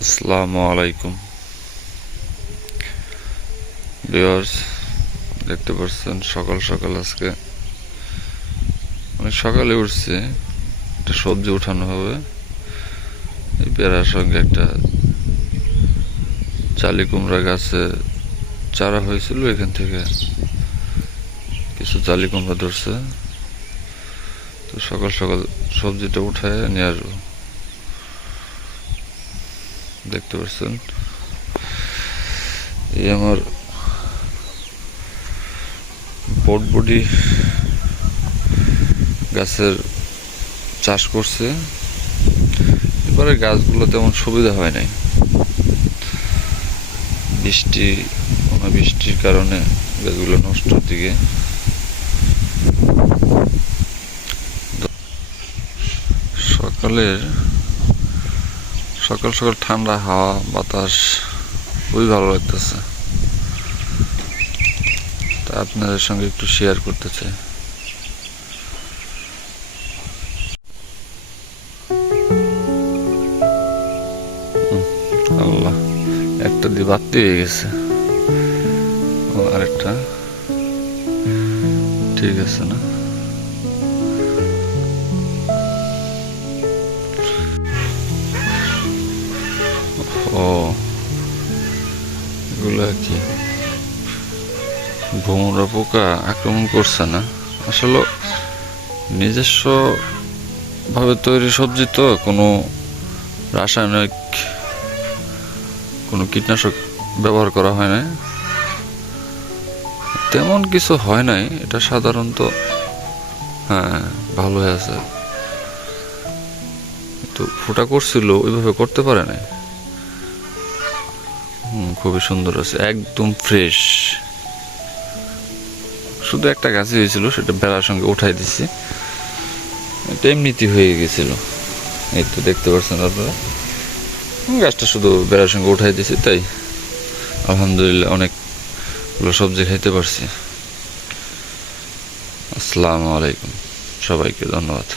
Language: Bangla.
আসসালামু আলাইকুম ভিউয়ার্স, দেখতে পাচ্ছেন সকাল সকাল আজকে অনেক সকালে উঠছে। একটা সবজি উঠানো হবে। এই পেয়ারার সঙ্গে একটা চালি কুমড়া গাছে চারা হয়েছিল, এখান থেকে কিছু চালি কুমড়া ধরছে। তো সকাল সকাল সবজিটা উঠায় নিয়ে আসবো। দেখতে পাচ্ছেন এই আমার বটবটি গাছের চাষ করছে। এবারে গাছগুলো তেমন সুবিধা হয় নাই, বৃষ্টির কারণে গাছগুলো নষ্টর দিকে। সকাল সকাল ঠান্ডা হাওয়া বাতাস খুবই ভালো লাগতেছে, তা আপনাদের সঙ্গে একটু শেয়ার করতে চাই। আল্লাহ, একটা দিয়ে বাড়তি হয়ে গেছে। ও আরেকটা ঠিক আছে না? ও, এগুলো কি ভোমরা পোকা আক্রমণ করছে না? আসলে নিজস্ব ভাবে তৈরি সবজি, তো কোনো রাসায়নিক কোনো কীটনাশক ব্যবহার করা হয় না, তেমন কিছু হয় নাই। এটা সাধারণত হ্যাঁ ভালো হয়ে আছে, তো ফোটা করছিল ওইভাবে করতে পারে নাই। খুবই সুন্দর আছে, একদম ফ্রেশ। শুধু একটা গাছই হয়েছিল, সেটা বেড়ার সঙ্গে উঠাই দিছি। এটা এমনিতে হয়ে গেছিল, এই তো দেখতে পাচ্ছেন আপনারা। গাছটা শুধু বেড়ার সঙ্গে উঠাই দিছি, তাই আলহামদুলিল্লাহ অনেকগুলো সবজি খাইতে পারছি। আসসালামু আলাইকুম, সবাইকে ধন্যবাদ।